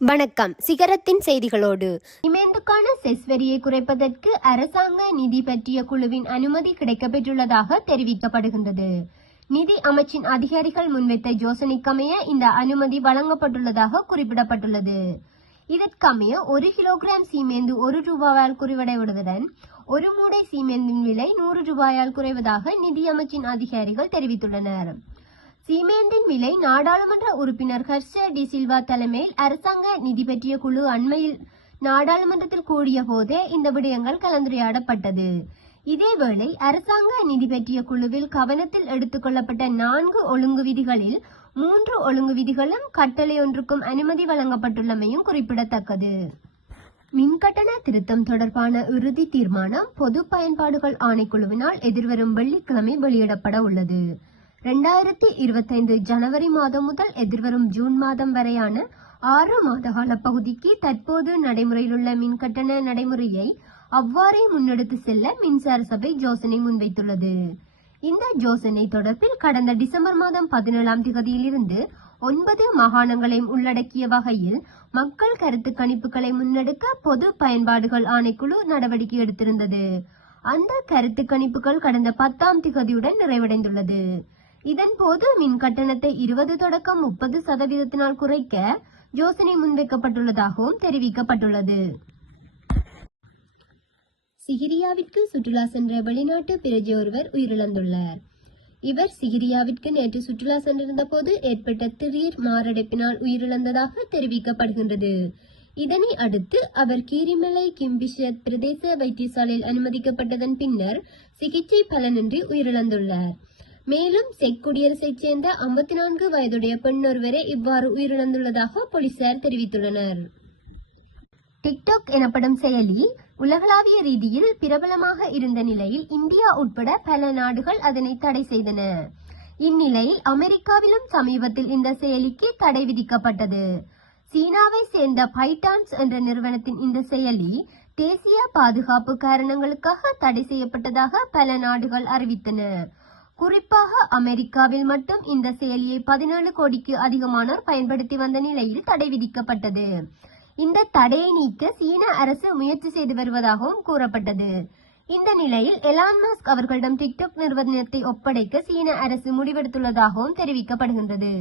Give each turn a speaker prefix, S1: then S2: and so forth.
S1: வணக்கம். சிகரத்தின் செய்திகளோடு.
S2: இமேந்துக்கான செஸ் வரியை குறைப்பதற்கு அரசாங்க நிதி பற்றிய குழுவின் அனுமதி கிடைக்கப்பெற்றுள்ளதாக தெரிவிக்கப்படுகின்றது. நிதி அமைச்சின் அதிகாரிகள் முன்வைத்த யோசனைக்கமைய இந்த அனுமதி வழங்கப்பட்டுள்ளதாக குறிப்பிடப்பட்டுள்ளது. இதற்கமைய ஒரு கிலோகிராம் சீமேந்து ஒரு ரூபாயால் குறைவடைவதுடன் ஒரு மூடை சீமேந்தின் விலை நூறு ரூபாயால் குறைவதாக நிதி அமைச்சின் அதிகாரிகள் தெரிவித்துள்ளனர். சீமேந்தின் விலை நாடாளுமன்ற உறுப்பினர் ஹர்ஷ டி சில்வா தலைமையில் அரசாங்க நிதி பற்றிய குழு அண்மையில் நாடாளுமன்றத்தில் கூடிய போதே இந்த விடயங்கள் கலந்துரையாடப்பட்டது. இதேவேளை அரசாங்க நிதி பற்றிய குழுவில் கவனத்தில் எடுத்துக்கொள்ளப்பட்ட நான்கு ஒழுங்கு விதிகளில் மூன்று ஒழுங்கு விதிகளும் கட்டளை ஒன்றுக்கும் அனுமதி வழங்கப்பட்டுள்ளமையும் குறிப்பிடத்தக்கது. மின்கட்டண திருத்தம் தொடர்பான இறுதி தீர்மானம் பொது பயன்பாடுகள் ஆணைக்குழுவினால் எதிர்வரும் வெள்ளிக்கிழமை வெளியிடப்பட உள்ளது. ரெண்டாயிரத்தி இருபத்தைந்து ஜனவரி மாதம் முதல் எதிர்வரும் ஜூன் மாதம் வரையான ஆறு மாதகால பகுதிக்கு தற்போது நடைமுறையில் உள்ள மின்கட்டண நடைமுறையை அவ்வாறே முன்னெடுத்து செல்ல மின்சார சபை யோசனை முன்வைத்துள்ளது. இந்த யோசனை தொடர்பில் கடந்த டிசம்பர் மாதம் பதினேழாம் தேதியிலிருந்து ஒன்பது மாகாணங்களையும் உள்ளடக்கிய வகையில் மக்கள் கருத்து கணிப்புகளை முன்னெடுக்க பொது பயன்பாடுகள் ஆணைக்குழு நடவடிக்கை எடுத்திருந்தது. அந்த கருத்து கணிப்புகள் கடந்த பத்தாம் திகதியுடன் நிறைவடைந்துள்ளது. இதன் போது மின் கட்டணத்தை இருபது தொடக்கம் முப்பது சதவீதத்தினால் குறைக்க யோசனை முன்வைக்கப்பட்டுள்ளதாகவும் தெரிவிக்கப்பட்டுள்ளது. சிகிரியாவிற்கு சுற்றுலா சென்ற வெளிநாட்டு பிரஜை ஒருவர் உயிரிழந்துள்ளார். இவர் சிகிரியாவிற்கு நேற்று சுற்றுலா சென்றிருந்த போது ஏற்பட்ட திடீர் மாரடைப்பினால் உயிரிழந்ததாக தெரிவிக்கப்படுகின்றது. இதனை அடுத்து அவர் கீரிமலை கிம்பிஷத் பிரதேச வைத்தியசாலையில் அனுமதிக்கப்பட்டதன் பின்னர் சிகிச்சை பலனின்றி உயிரிழந்துள்ளார். மேலும் செக் குடியரசைச் சேர்ந்த ஐம்பத்தி நான்கு வயதுடைய பெண் ஒருவரே இவ்வாறு உயிரிழந்துள்ளதாக போலீசார் தெரிவித்துள்ளனர். டிக்டாக் எனப்படும் செயலி உலகளாவிய ரீதியில் பிரபலமாக இருந்த நிலையில் இந்தியா உட்பட பல நாடுகள் அதனை தடை செய்தன. இந்நிலையில் அமெரிக்காவிலும் சமீபத்தில் இந்த செயலிக்கு தடை விதிக்கப்பட்டது. சீனாவை சேர்ந்த பைட்டான்ஸ் என்ற நிறுவனத்தின் இந்த செயலி தேசிய பாதுகாப்பு காரணங்களுக்காக தடை செய்யப்பட்டதாக பல நாடுகள் அறிவித்தன. குறிப்பாக அமெரிக்காவில் மட்டும் இந்த செயலியை பதினேழு கோடிக்கு அதிகமானோர் பயன்படுத்தி வந்த நிலையில் தடை விதிக்கப்பட்டது. இந்த தடையை நீக்க சீன அரசு முயற்சி செய்து வருவதாகவும் கூறப்பட்டது. இந்த நிலையில் எலான் மஸ்க் அவர்களிடம் டிக்டாக் நிறுவனத்தை ஒப்படைக்க சீன அரசு முடிவெடுத்துள்ளதாகவும் தெரிவிக்கப்படுகின்றது.